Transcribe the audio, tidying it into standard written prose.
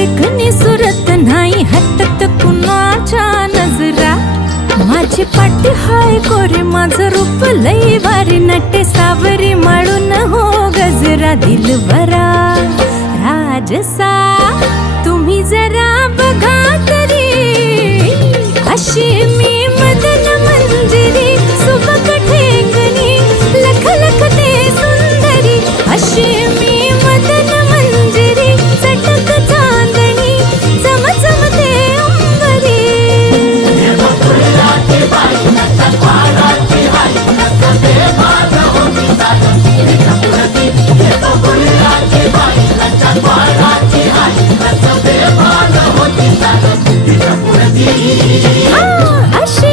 देखणी सुरत नाही हटत कुणाच्या नजरा. माझी पाटी हाय कोरे माझं रूप लई भारी नटे सावरी माळून हो गजरा. दिलबरा राजसा तुम्ही जरा बघा तरी अशी